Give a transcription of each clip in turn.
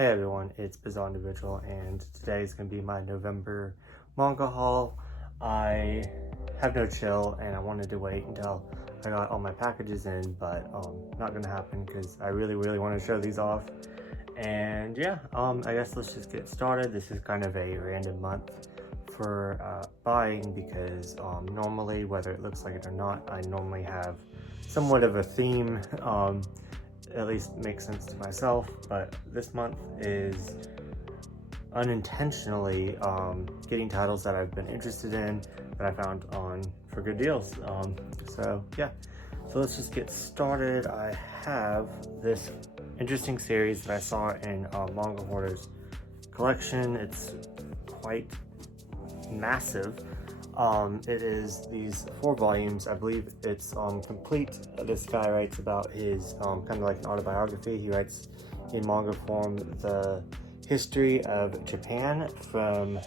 Hey everyone, it's Bizarre Individual, and today is going to be my November manga haul. I have no chill, and I wanted to wait until I got all my packages in, but not going to happen because I really want to show these off. And yeah, I guess let's just get started. This is kind of a random month for buying because normally, whether it looks like it or not, I normally have somewhat of a theme. At least makes sense to myself, but this month is unintentionally getting titles that I've been interested in that I found on for good deals. So yeah, so let's just get started. I have this interesting series that I saw in Manga Hoarder's collection. It's quite massive. It is these 4 volumes. I believe it's complete. This guy writes about his kind of like an autobiography. He writes in manga form the history of Japan from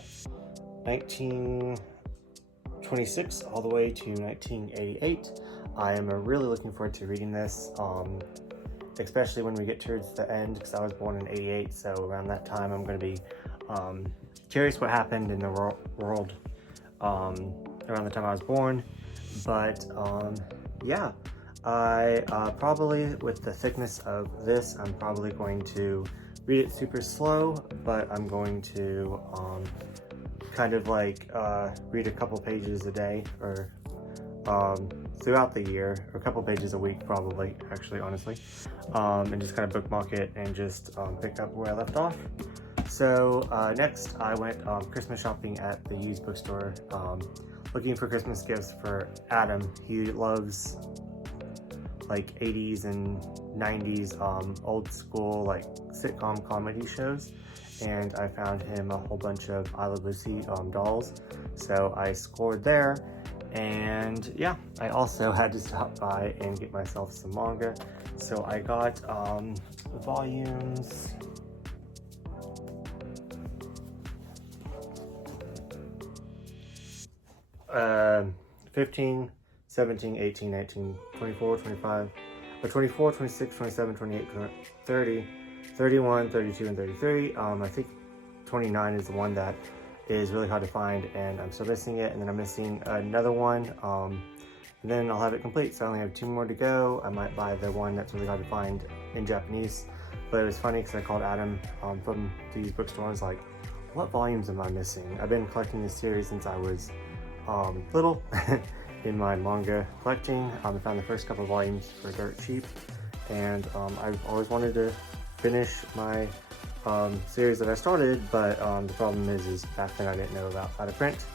1926 all the way to 1988. I am really looking forward to reading this, especially when we get towards the end, because I was born in 88, so around that time I'm going to be curious what happened in the world around the time I was born. But yeah, I probably, with the thickness of this, I'm probably going to read it super slow, but I'm going to kind of like read a couple pages a day, or throughout the year, or a couple pages a week probably, actually, honestly, and just kind of bookmark it and just pick up where I left off. So next I went Christmas shopping at the used bookstore, looking for Christmas gifts for Adam. He loves like 80s and 90s old school like sitcom comedy shows, and I found him a whole bunch of I Love Lucy dolls, so I scored there. And yeah, I also had to stop by and get myself some manga, so I got volumes 15, 17, 18, 19, 24, 25, or 24, 26, 27, 28, 30, 31, 32, and 33. I think 29 is the one that is really hard to find, and I'm still missing it, and then I'm missing another one, and then I'll have it complete. So I only have 2 more to go. I might buy the one that's really hard to find in Japanese, but it was funny because I called Adam from these bookstores like, what volumes am I missing? I've been collecting this series since I was little in my manga collecting. I found the first couple of volumes for dirt cheap, and I've always wanted to finish my series that I started, but the problem is back then I didn't know about how to print.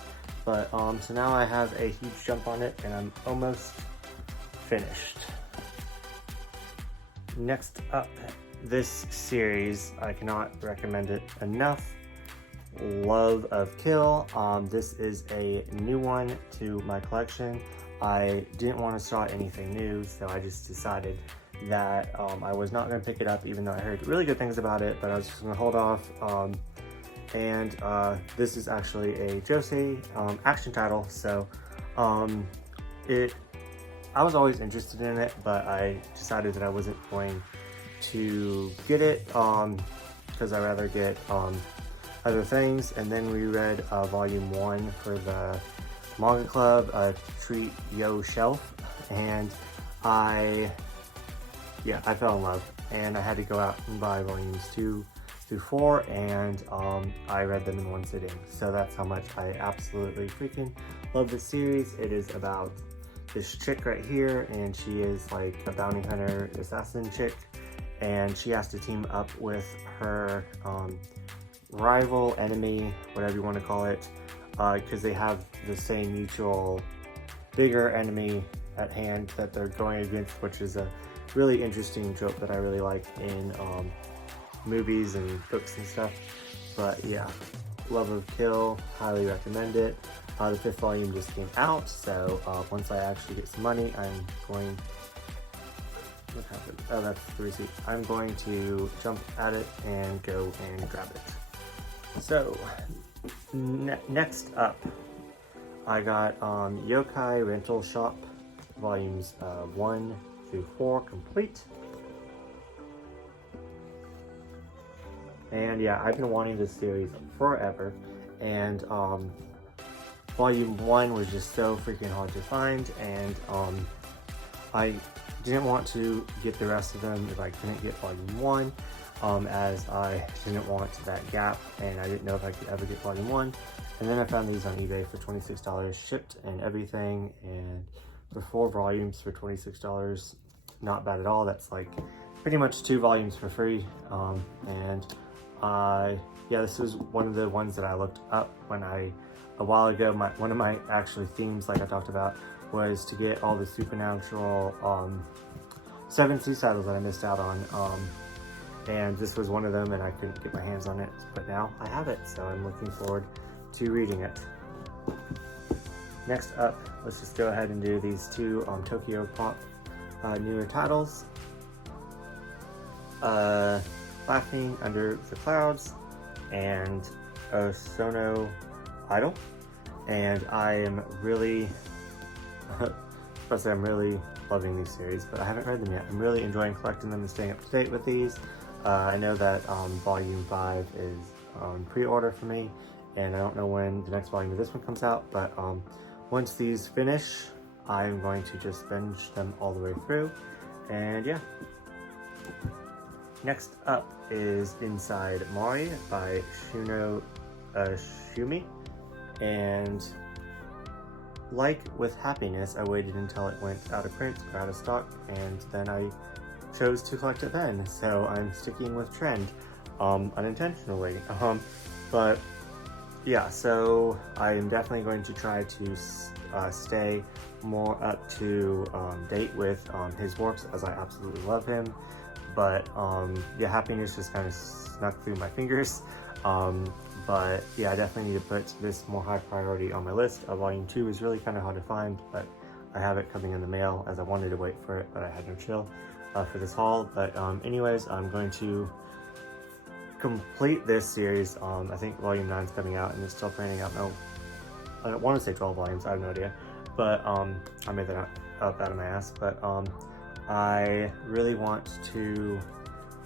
But so now I have a huge jump on it, and I'm almost finished. Next up, this series, I cannot recommend it enough. Love of Kill. This is a new one to my collection. I didn't want to start anything new, so I just decided that I was not going to pick it up, even though I heard really good things about it, but I was just going to hold off. And this is actually a josei action title, so I was always interested in it, but I decided that I wasn't going to get it because I'd rather get other things. And then we read volume 1 for the manga club, Treat Yo Shelf, and I fell in love, and I had to go out and buy volumes 2 through 4, and I read them in one sitting. So that's how much I absolutely freaking love this series. It is about this chick right here, and she is like a bounty hunter assassin chick, and she has to team up with her rival, enemy, whatever you want to call it, because they have the same mutual bigger enemy at hand that they're going against, which is a really interesting trope that I really like in movies and books and stuff. But yeah, Love of Kill, highly recommend it. The 5th volume just came out, so once I actually get some money, I'm going... What happened? Oh, that's the receipt. I'm going to jump at it and go and grab it. So, next up, I got Yokai Rental Shop, volumes 1 through 4 complete. And yeah, I've been wanting this series forever, and volume 1 was just so freaking hard to find, and I didn't want to get the rest of them if I couldn't get volume 1, as I didn't want that gap, and I didn't know if I could ever get volume 1. And then I found these on eBay for $26 shipped and everything, and for 4 volumes for $26, not bad at all. That's like pretty much 2 volumes for free. Yeah, this was one of the ones that I looked up when a while ago. One of my actually themes, like I talked about, was to get all the supernatural 7 Seas titles that I missed out on. And this was one of them, and I couldn't get my hands on it, but now I have it, so I'm looking forward to reading it. Next up, let's just go ahead and do these 2 Tokyo Pop newer titles. Laughing Under the Clouds and Osono Idol. And I am really, I'm really loving these series, but I haven't read them yet. I'm really enjoying collecting them and staying up to date with these. I know that volume 5 is on pre-order for me, and I don't know when the next volume of this one comes out, but once these finish, I'm going to just binge them all the way through, and yeah. Next up is Inside Mari by Shuno Ushumi, and like with Happiness, I waited until it went out of print or out of stock, and then I chose to collect it then, so I'm sticking with trend, unintentionally. But yeah, so I am definitely going to try to stay more up to date with his works, as I absolutely love him. But yeah, Happiness just kind of snuck through my fingers. But yeah, I definitely need to put this more high priority on my list. Volume 2 is really kind of hard to find, but I have it coming in the mail, as I wanted to wait for it, but I had no chill for this haul. But anyways, I'm going to complete this series. I think volume 9 is coming out, and it's still planning out. No, I don't want to say 12 volumes, I have no idea, but I made that up out of my ass. But I really want to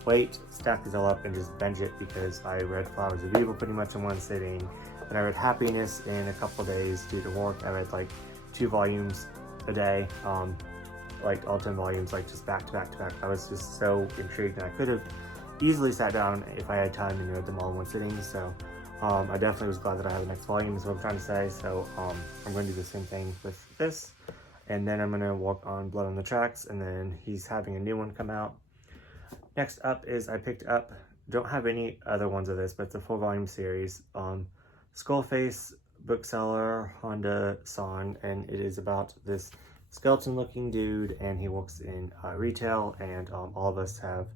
wait, stack these all up, and just binge it, because I read Flowers of Evil pretty much in one sitting, and I read Happiness in a couple days due to work. I read like 2 volumes a day, like all 10 volumes, like just back to back to back. I was just so intrigued, and I could have easily sat down if I had time and read them all in one sitting. So I definitely was glad that I have the next volume, is what I'm trying to say. So I'm going to do the same thing with this, and then I'm going to work on Blood on the Tracks, and then he's having a new one come out. Next up is, I picked up, don't have any other ones of this, but it's a 4-volume series, Skullface bookseller Honda-san, and it is about this skeleton-looking dude, and he works in retail, and all of us have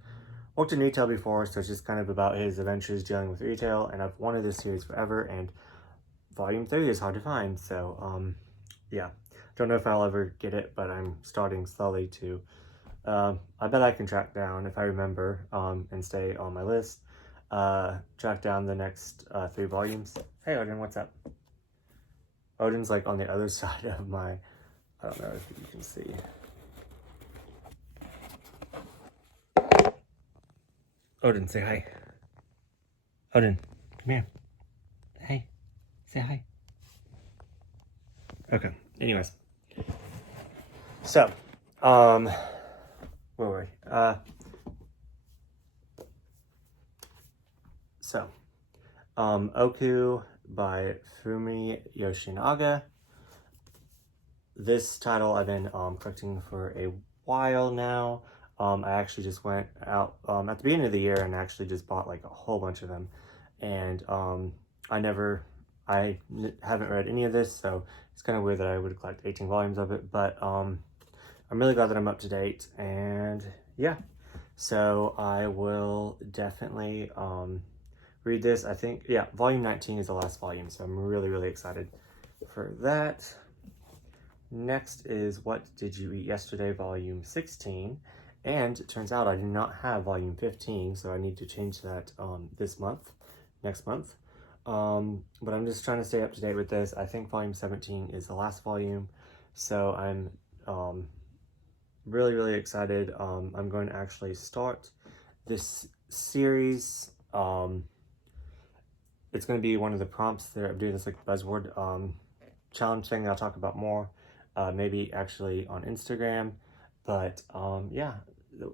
worked in retail before, so it's just kind of about his adventures dealing with retail, and I've wanted this series forever, and volume 3 is hard to find, so yeah. Don't know if I'll ever get it, but I'm starting slowly to, I bet I can track down, if I remember, and stay on my list, track down the next 3 volumes. Hey Odin, what's up? Odin's like on the other side of my, I don't know if you can see. Odin, say hi. Odin, come here. Hey, say hi. Okay, anyways. So, where were we? Oku by Fumi Yoshinaga. This title I've been collecting for a while now. I actually just went out at the beginning of the year and actually just bought like a whole bunch of them. And I haven't read any of this, so it's kind of weird that I would collect 18 volumes of it, but I'm really glad that I'm up to date, and yeah. So I will definitely read this. I think, yeah, volume 19 is the last volume, so I'm really, really excited for that. Next is What Did You Eat Yesterday, volume 16. And it turns out I do not have volume 15, so I need to change that next month. But I'm just trying to stay up to date with this. I think volume 17 is the last volume, so I'm really, really excited. I'm going to actually start this series it's going to be one of the prompts there. I'm doing this like buzzword challenge thing I'll talk about more, maybe actually on Instagram. But yeah,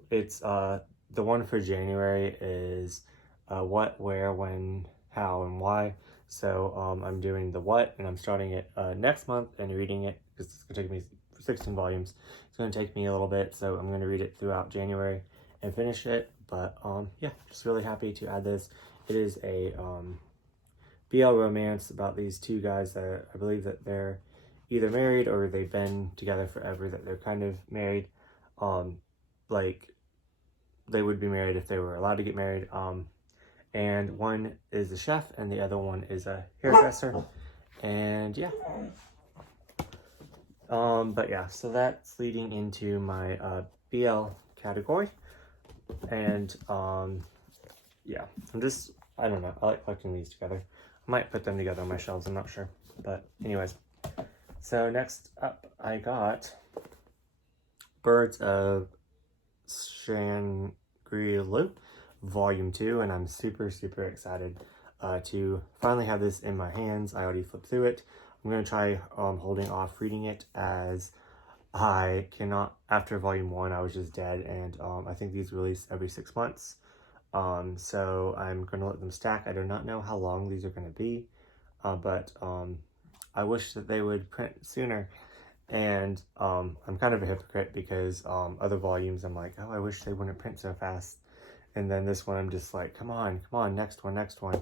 it's the one for January is what, where, when, how, and why. So I'm doing the what, and I'm starting it next month and reading it because it's going to take me 16 volumes. It's going to take me a little bit, so I'm going to read it throughout January and finish it. But yeah, just really happy to add this. It is a BL romance about these two guys that I believe that they're either married or they've been together forever, that they're kind of married. Like they would be married if they were allowed to get married. And one is a chef and the other one is a hairdresser. And yeah. But yeah, so that's leading into my BL category. And yeah, I don't know, I like collecting these together. I might put them together on my shelves, I'm not sure. But anyways, so next up I got Birds of Shangri-La Volume 2, and I'm super excited to finally have this in my hands. I already flipped through it. I'm going to try holding off reading it as I cannot, after Volume 1 I was just dead, and I think these release every 6 months. So I'm going to let them stack. I do not know how long these are going to be, but I wish that they would print sooner. And I'm kind of a hypocrite because other volumes I'm like, oh, I wish they wouldn't print so fast. And then this one I'm just like, come on, next one.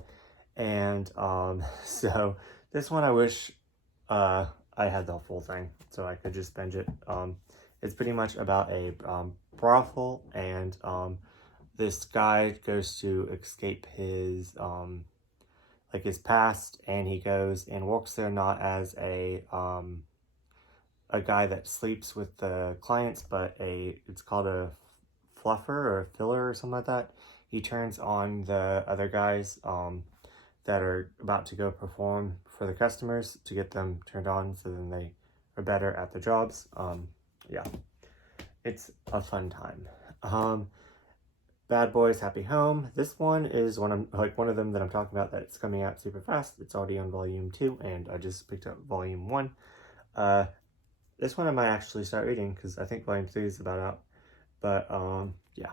And so this one I wish I had the full thing so I could just binge it. It's pretty much about a brothel, and this guy goes to escape his like his past, and he goes and works there not as a guy that sleeps with the clients, but it's called a fluffer or a filler or something like that. He turns on the other guys that are about to go perform for the customers to get them turned on, so then they are better at the jobs. Yeah, it's a fun time. Bad Boys Happy Home. This one is one of them that I'm talking about that's coming out super fast. It's already on Volume 2, and I just picked up Volume 1. This one I might actually start reading because I think Volume 3 is about out. But yeah,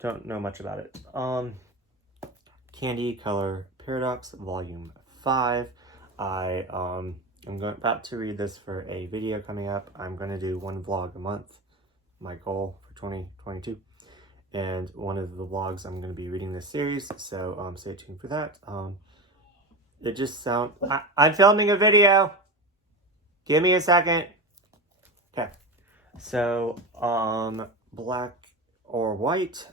don't know much about it. Candy Color Paradox Volume 5. I'm about to read this for a video coming up. I'm going to do one vlog a month, my goal for 2022. And one of the vlogs I'm going to be reading this series, so stay tuned for that. It just sounds... I'm filming a video! Give me a second. Okay. So, Black or White,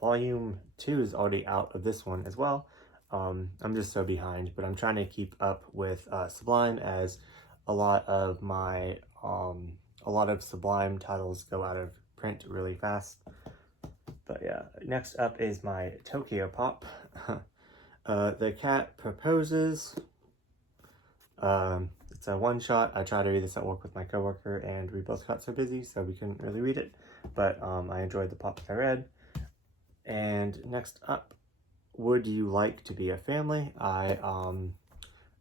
Volume 2 is already out of this one as well. I'm just so behind, but I'm trying to keep up with Sublime, as a lot of Sublime titles go out of print really fast. But yeah, next up is my Tokyo Pop. The Cat Proposes. It's a one-shot. I tried to read this at work with my coworker, and we both got so busy, so we couldn't really read it. But I enjoyed the pop that I read. And next up, Would You Like to Be a Family? I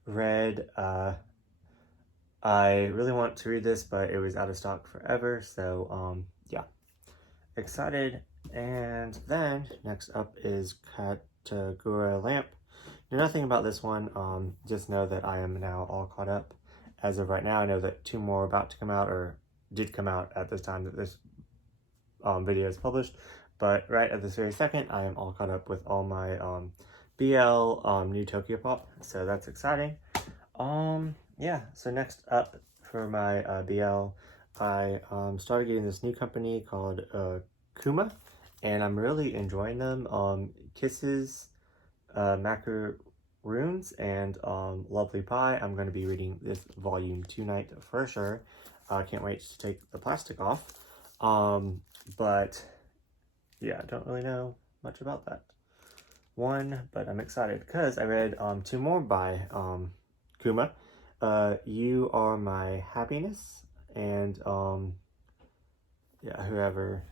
read... I really want to read this, but it was out of stock forever, so yeah. Excited. And then next up is Katakura Lamp. Know nothing about this one, just know that I am now all caught up. As of right now, I know that 2 more are about to come out, or did come out at this time that this video is published. But right at this very second, I am all caught up with all my BL New Tokyo Pop, so that's exciting. Yeah, so next up for my BL, I started getting this new company called Kuma, and I'm really enjoying them. Kisses, Macaroons, and Lovely Pie. I'm going to be reading this volume tonight for sure. I can't wait to take the plastic off. But yeah, I don't really know much about that one, but I'm excited because I read 2 more by Kuma. You Are My Happiness, and yeah, whoever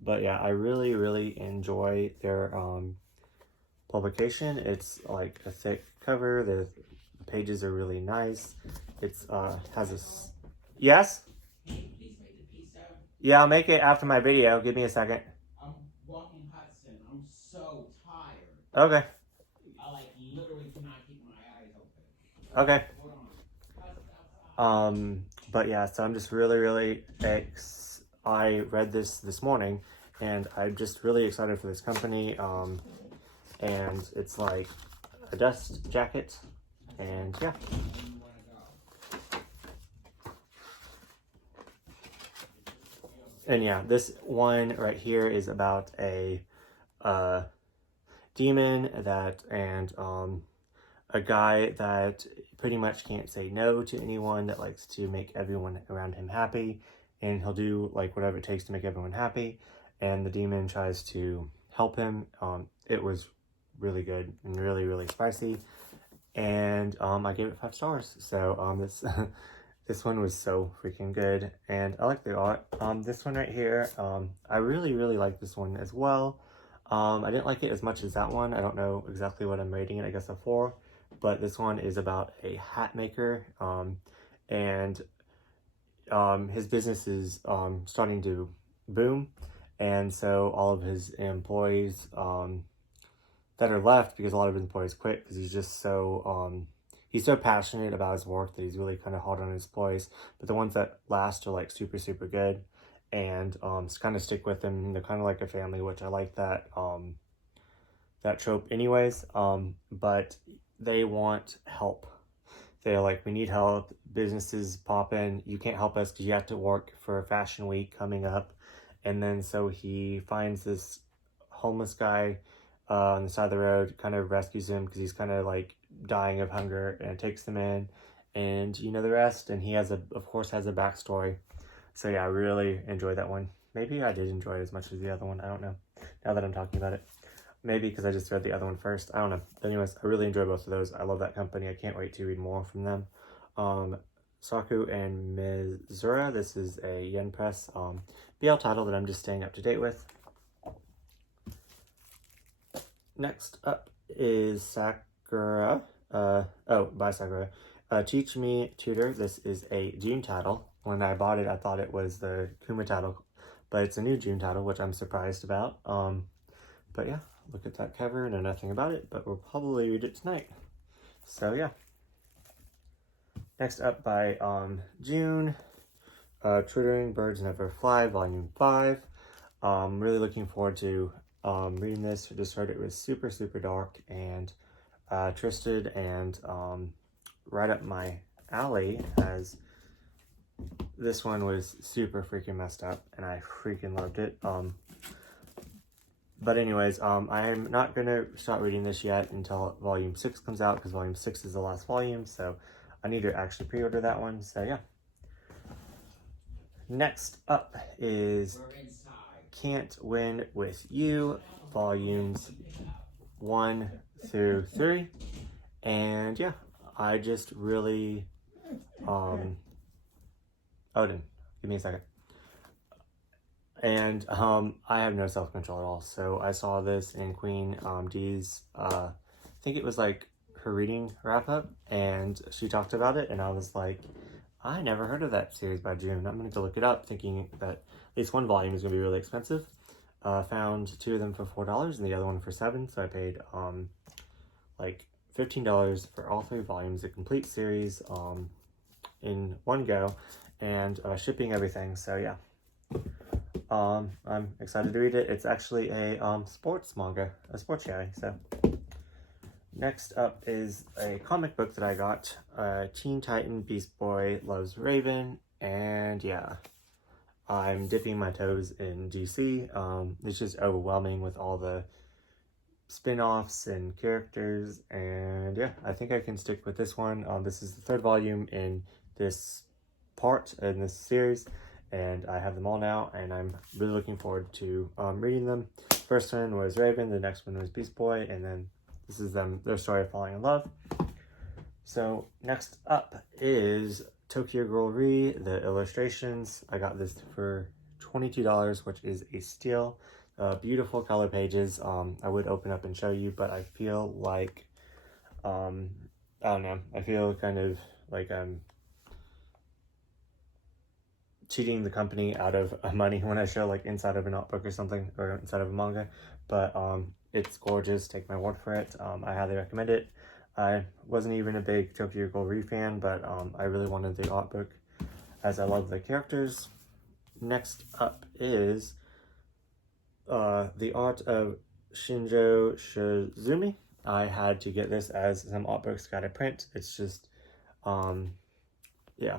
But yeah, I really enjoy their publication. It's like a thick cover. The pages are really nice. It's has a yes. Yeah, I'll make it after my video. Give me a second. I'm walking Hudson. I'm so tired. Okay. I like literally cannot keep my eyes open. Okay. But yeah, so I'm just really I read this morning, and I'm just really excited for this company. And it's like a dust jacket, and yeah. And yeah, this one right here is about a demon that and a guy that pretty much can't say no to anyone, that likes to make everyone around him happy, and he'll do like whatever it takes to make everyone happy. And the demon tries to help him. It was really good and really spicy, and I gave it 5 stars. So this this one was so freaking good, and I like the art. This one right here, I really like this one as well. I didn't like it as much as that one. I don't know exactly what I'm rating it. I guess a 4. But this one is about a hat maker, and his business is starting to boom, and so all of his employees that are left, because a lot of his employees quit because he's so passionate about his work that he's really kind of hard on his employees. But the ones that last are like super good, and kind of stick with him. They're kind of like a family, which I like that that trope anyways. But they want help. They're like, we need help. Businesses pop in. You can't help us because you have to work for Fashion Week coming up. And then so he finds this homeless guy on the side of the road, kind of rescues him because he's kind of like dying of hunger, and takes him in. And you know the rest. And he of course has a backstory. So yeah, I really enjoyed that one. Maybe I did enjoy it as much as the other one. I don't know. Now that I'm talking about it. Maybe because I just read the other one first. I don't know. But anyways, I really enjoy both of those. I love that company. I can't wait to read more from them. Saku and Mizura. This is a yen press BL title that I'm just staying up to date with. Next up is Sakura. By Sakura. Teach Me Tutor. This is a June title. When I bought it, I thought it was the Kuma title, but it's a new June title, which I'm surprised about. But yeah, look at that cover. Know nothing about it, but we'll probably read it tonight. So yeah. Next up by June, Twittering Birds Never Fly, Volume 5. Really looking forward to reading this. I just heard it was super dark and twisted, and right up my alley, as this one was super freaking messed up, and I freaking loved it. But anyways, I am not going to start reading this yet until Volume 6 comes out, because Volume 6 is the last volume, so I need to actually pre-order that one, so yeah. Next up is Can't Win With You, Volumes 1 through 3, and yeah, I just really, Odin, give me a second. And I have no self-control at all, so I saw this in Queen D's, I think it was like her reading wrap-up, and she talked about it, and I was like, I never heard of that series by June. I'm going to look it up, thinking that at least one volume is going to be really expensive. Found 2 of them for $4 and the other one for $7, so I paid like $15 for all 3 volumes, a complete series in one go, and shipping everything, so yeah. I'm excited to read it. It's actually a sports manga, a sports yaoi, so. Next up is a comic book that I got, Teen Titan Beast Boy Loves Raven, and yeah, I'm dipping my toes in DC. It's just overwhelming with all the spin-offs and characters, and yeah, I think I can stick with this one. This is the 3rd volume in this part in this series, and I have them all now, and I'm really looking forward to reading them. First one was Raven, the next one was Beast Boy, and then this is their story of falling in love. So next up is Tokyo Ghoul Re, the illustrations. I got this for $22, which is a steal. Beautiful color pages. I would open up and show you, but I feel like, I don't know, I feel kind of like I'm cheating the company out of money when I show like inside of an art book or something, or inside of a manga. But it's gorgeous. Take my word for it. I highly recommend it. I wasn't even a big Tokyo Ghoul fan, but I really wanted the art book as I love the characters. Next up is the Art of Shinjo Zumi. I had to get this as some art books got a print. It's just, yeah.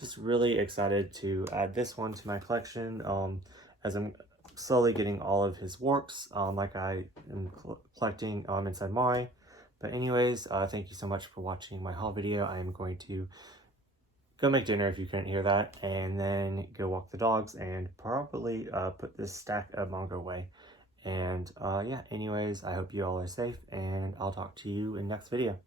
Just really excited to add this one to my collection as I'm slowly getting all of his works like I am collecting inside Mari. But anyways, thank you so much for watching my haul video. I am going to go make dinner if you couldn't hear that, and then go walk the dogs and probably put this stack of manga away. And yeah, anyways, I hope you all are safe, and I'll talk to you in the next video.